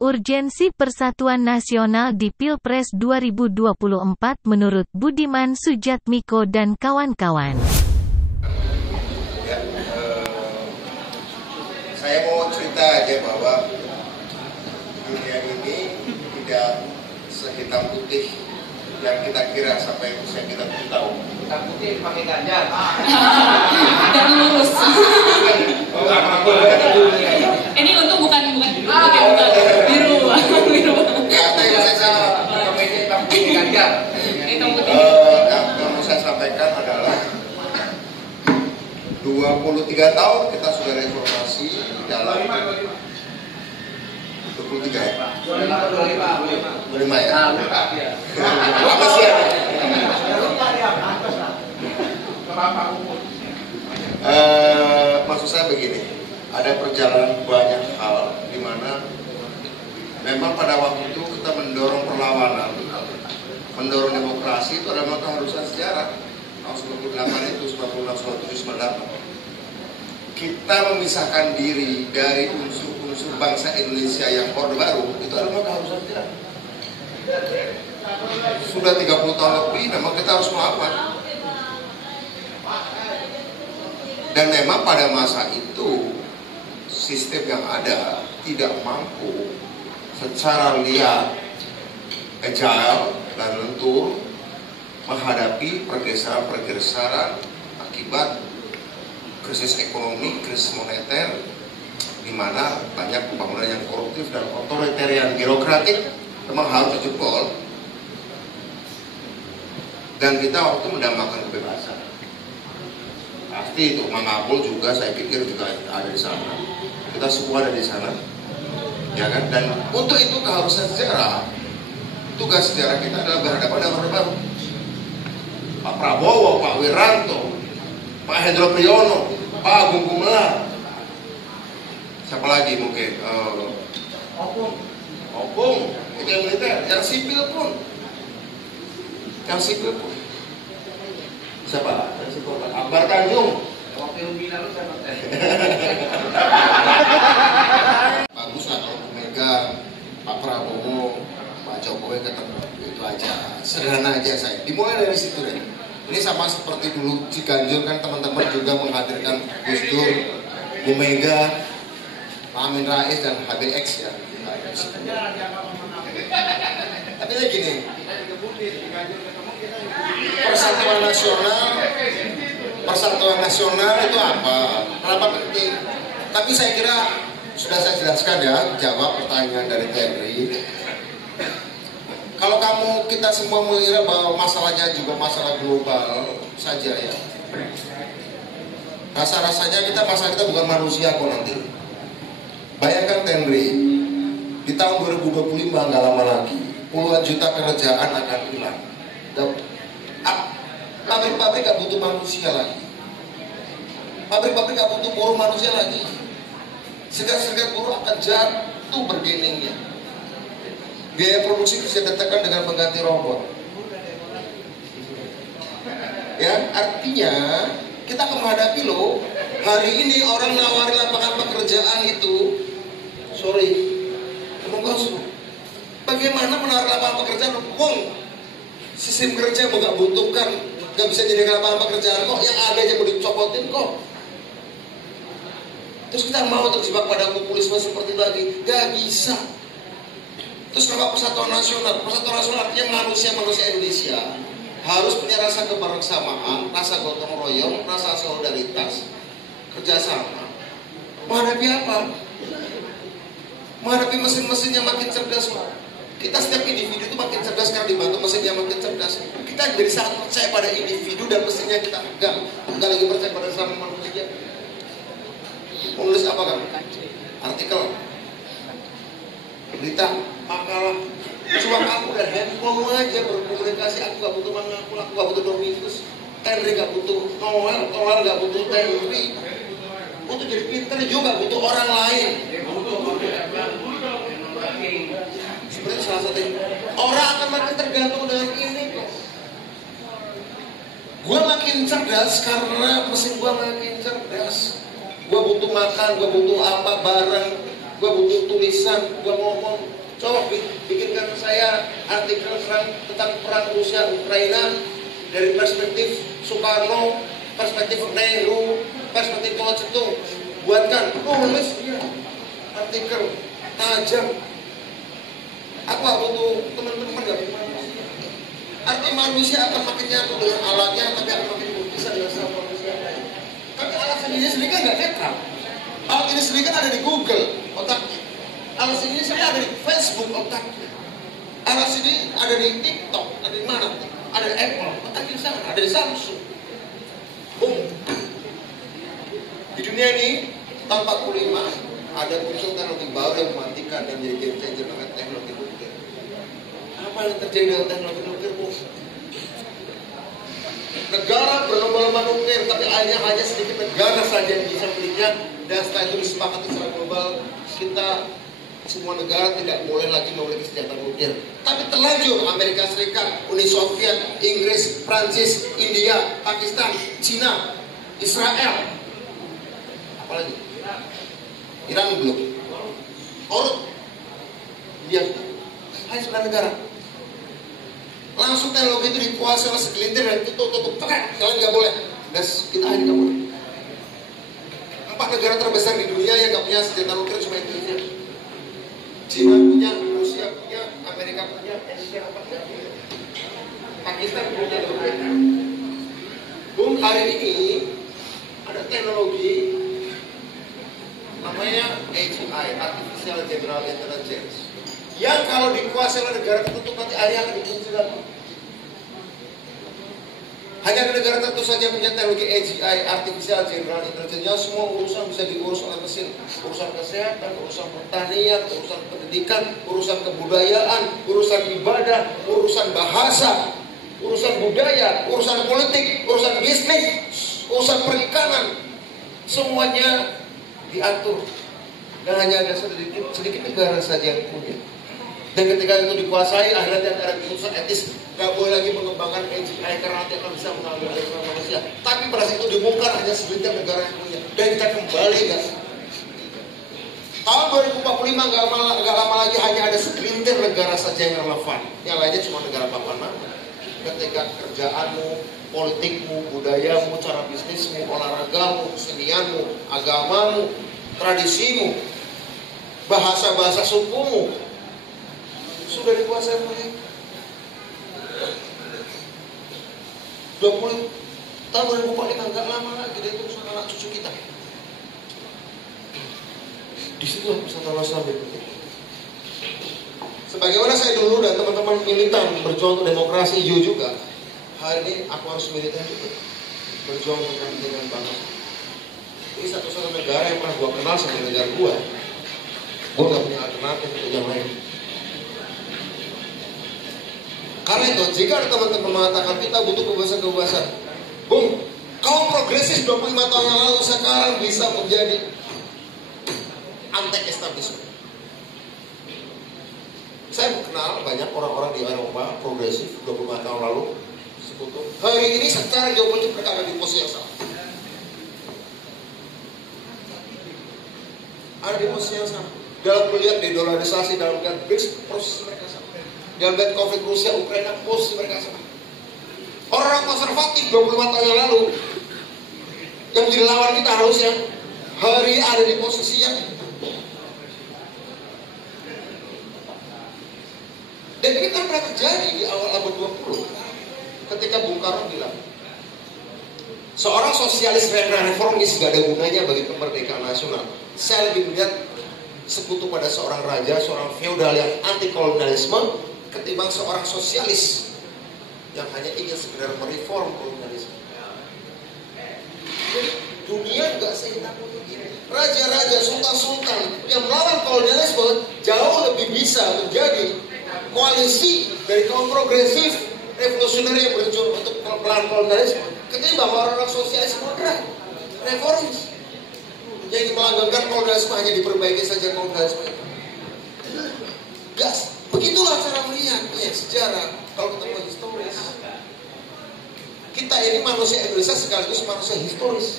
Urgensi Persatuan Nasional di Pilpres 2024 menurut Budiman Sujatmiko dan kawan-kawan. Ya, saya mau cerita aja bahwa dunia ini tidak sehitam putih yang kita kira sampai usia kita 7 tahun. Hitam putih pakai ganjar. Dan lurus. Ini untung bukan biru. Ya, saya salah. Hitam putih ganjar. Hitam putih. Yang mau saya sampaikan adalah 23 tahun kita sudah reformasi di dalam 23 ya? 25 ya? Apa sih ya? Maksud saya begini, ada perjalanan banyak hal di mana memang pada waktu itu kita mendorong perlawanan, mendorong demokrasi itu adalah keharusan sejarah. Tahun 98 itu, 96, 97, 98. Kita memisahkan diri dari unsur-unsur bangsa Indonesia yang Orde Baru, itu adalah keharusan sejarah. Sudah 30 tahun lebih, memang kita harus melawan. Dan memang pada masa itu, sistem yang ada tidak mampu secara liar, agile, dan lentur menghadapi pergeseran-pergeseran akibat krisis ekonomi, krisis moneter, di mana banyak pembangunan yang koruptif dan otoritarian birokratik memang harus dijebol. Dan kita waktu mendambakan kebebasan. Pasti itu Mangapul juga saya pikir juga ada di sana. Kita semua ada di sana, ya kan? Dan untuk itu keharusan sejarah. Tugas sejarah kita adalah berhadapan dengan Orde Baru. Pak Prabowo, Pak Wiranto, Pak Hendro Priyono, Pak Agung Gumelar, siapa lagi mungkin? Opung, itu yang militer, yang sipil pun, siapa? Akbar Tanjung. Waktu Bina lu siapa? Bagus lah kalau Bu Mega, Pak Prabowo, Pak Jokowi ketemu, itu aja, sederhana aja saya. Dimulai dari situ deh. Ini sama seperti dulu Ciganjur kan teman-teman juga menghadirkan Gus Dur, Bu Mega, Pak Amin Rais dan HBX ya. Tapi ya gini, Persatuan Nasional itu apa? Kenapa penting? Tapi saya kira sudah saya jelaskan ya, jawab pertanyaan dari Henry. Kalau kita semua mengira bahwa masalahnya juga masalah global saja ya. Rasa-rasanya masalah kita bukan manusia kok nanti. Bayangkan Henry, di tahun 2025 nggak lama lagi, puluhan juta kerjaan akan hilang. Pabrik-pabrik gak butuh manusia lagi. Pabrik-pabrik gak butuh buruh manusia lagi. Serikat buruh akan jatuh bergeningnya. Biaya produksi bisa ditekan dengan mengganti robot. Ya, artinya kita akan menghadapi loh. Hari ini orang nawari lapangan pekerjaan itu, bagaimana menarik lapangan pekerjaan? Sistem kerja nggak butuhkan, nggak bisa jadi lapangan pekerjaan kok, yang ada aja mau dicopotin kok. Terus kita mau terjebak pada populisme seperti tadi, nggak bisa. Terus kenapa Persatuan Nasional? Persatuan Nasional artinya manusia Indonesia harus punya rasa kebersamaan, rasa gotong royong, rasa solidaritas, kerjasama. Menghadapi apa? Menghadapi mesin-mesin yang makin cerdas. Kita setiap individu itu makin cerdas karena dibantu mesin yang makin cerdas. Kita jadi sangat percaya pada individu dan mesinnya kita enggak lagi percaya pada sama manusia. Menulis apa kan? Artikel, berita, makalah. Cuma aku dan handphone aja berkomunikasi. Aku gak butuh Mangapul, aku gak butuh Domingos, Henry gak butuh Noel gak butuh Henry. Untuk jadi pinter juga butuh orang lain. Seperti salah satu orang akan makin tergantung dengan ini kok. Gue makin cerdas karena mesin gue makin cerdas. Gue butuh makan, gue butuh apa barang. Gua butuh tulisan, gua ngomong. Coba bikinkan saya artikel tentang perang Rusia Ukraina dari perspektif Soekarno, perspektif Nehru, perspektif Mao Zedong. Buatkan, nulis artikel tajam. Aku butuh teman-teman gak manusia. Arti manusia akan makin nyatu dengan alatnya, tapi akan makin berpisah dengan sama manusia. Tapi alat sendiri kan gak netral. Alat ini sendiri kan ada di Google otaknya. Alat sendiri ada di Facebook otaknya. Alat sendiri ada di TikTok, ada di mana? Ada di Apple, otaknya di sana, ada di Samsung. Boom. Di dunia ini tahun 45 ada muncul teknologi baru yang mematikan dan menjadi game changer namanya teknologi nuklir. Apa yang terjadi dengan teknologi nuklir? Negara berlomba-lomba nuklir, tapi hanya sedikit negara saja yang bisa miliknya, dan setelah itu disepakati secara global, kita semua negara tidak boleh lagi memiliki senjata nuklir. Tapi terlanjur Amerika Serikat, Uni Soviet, Inggris, Prancis, India, Pakistan, Cina, Israel, apalagi Iran belum. Dia hanya 9 negara. Langsung teknologi itu dikuasai oleh segelintir dan itu tutup. Kalian nggak boleh. Dan kita hanya nggak boleh. 4 negara terbesar di dunia yang nggak punya senjata nuklir cuma Indonesia. Cina punya, Rusia punya, Amerika punya, Asia punya, Pakistan punya nuklir. Bung, hari ini ada teknologi namanya AGI, Artificial General Intelligence, yang kalau dikuasai oleh negara tertentu nanti akan dikuasai. Hanya ada negara tertentu saja yang punya teknologi AGI, Artificial General Intelligence, yang semua urusan bisa diurus oleh mesin. Urusan kesehatan, urusan pertanian, urusan pendidikan, urusan kebudayaan, urusan ibadah, urusan bahasa, urusan budaya, urusan politik, urusan bisnis, urusan perikanan, semuanya diatur. Dan hanya ada sedikit negara saja yang punya. Dan ketika itu dikuasai, akhirnya ada keputusan etis, nggak boleh lagi mengembangkan AGI karena nanti akan bisa mengambil alih manusia. Tapi pada saat itu dibongkar hanya segelintir negara yang punya. Dan kita kembali kan. Tahun 2045 nggak lama lagi hanya ada segelintir negara saja yang relevan. Yang lainnya cuma negara papan nama. Ketika kerjaanmu, politikmu, budayamu, cara bisnismu, olahragamu, kesenianmu, agamamu, tradisimu, bahasa-bahasa sukumu sudah dikuasai oleh 20 tahun 2045 nggak lama lagi dia itu urusan anak cucu kita. Di situ bisa terlaksana berikutnya. Sebagaimana saya dulu dan teman-teman militan berjuang untuk demokrasi, you juga. Hari ini aku harus militan juga berjuang untuk kepentingan bangsa. Ini satu-satu negara yang pernah gua kenal sebagai negara gua nggak punya alternatif untuk yang lain. Karena itu, jika ada teman-teman mengatakan kita butuh kebebasan-kebebasan, Bung, kaum progresif 25 tahun yang lalu sekarang bisa menjadi anti-establishment. Saya kenal banyak orang-orang di Eropa progresif 25 tahun lalu sekutu. Hari ini secara geopolitik mereka ada di posisi yang sama. Ada di posisi yang sama. Dalam melihat dedolarisasi, dalam melihat BRICS, proses mereka sama. Dalam melihat konflik Rusia Ukraina, posisi mereka sama. Orang-orang konservatif 25 tahun yang lalu yang menjadi lawan kita harusnya hari ini ada di posisi yang dan ini kan pernah terjadi di awal abad 20 ketika Bung Karno bilang seorang sosialis reformis gak ada gunanya bagi kemerdekaan nasional. Saya lebih melihat sekutu pada seorang raja, seorang feodal yang anti kolonialisme ketimbang seorang sosialis yang hanya ingin sekedar mereform kolonialisme. Jadi dunia gak sehitam begini. Raja-raja, sultan-sultan yang melawan kolonialisme jauh lebih bisa menjadi koalisi dari kaum progresif revolusioner yang berjuang untuk melawan kolonialisme ketimbang orang-orang sosialis moderat reformis yang melanggengkan kolonialisme hanya diperbaiki saja kolonialisme itu. Gas. Begitulah cara melihat sejarah kalau kita mau historis. Kita ini manusia Indonesia sekaligus manusia historis.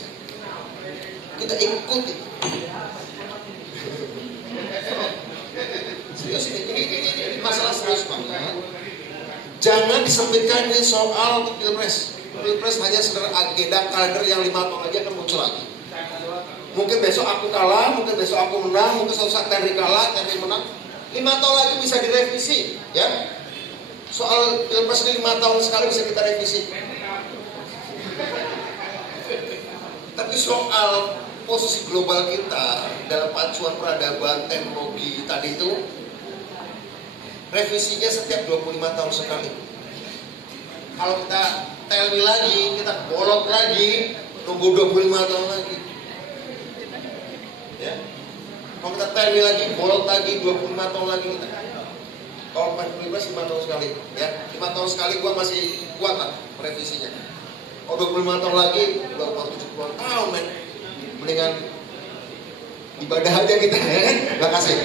Kita ikuti. masalah serius banget. Jangan disempitkan ini soal pilpres. Pilpres hanya sekedar agenda kalender yang 5 tahun lagi akan muncul lagi. Mungkin besok aku kalah, mungkin besok aku menang, mungkin suatu saat Terry kalah, Terry menang. 5 tahun lagi bisa direvisi, ya. Soal pilpres ini 5 tahun sekali bisa kita revisi. Tapi soal posisi global kita dalam pacuan peradaban, teknologi tadi itu, revisinya setiap 25 tahun sekali. Kalau kita tell me lagi, kita bolot lagi, nunggu 25 tahun lagi. Ya. Kalau kita tell me lagi, bolot lagi, 25 tahun lagi kita. Kalau pilpres 5 tahun sekali, ya. 5 tahun sekali gua masih kuat lah revisinya. Kalau 25 tahun lagi, udah 70 tahun, men. Mendingan ibadah aja kita, ya kan? Terima kasih.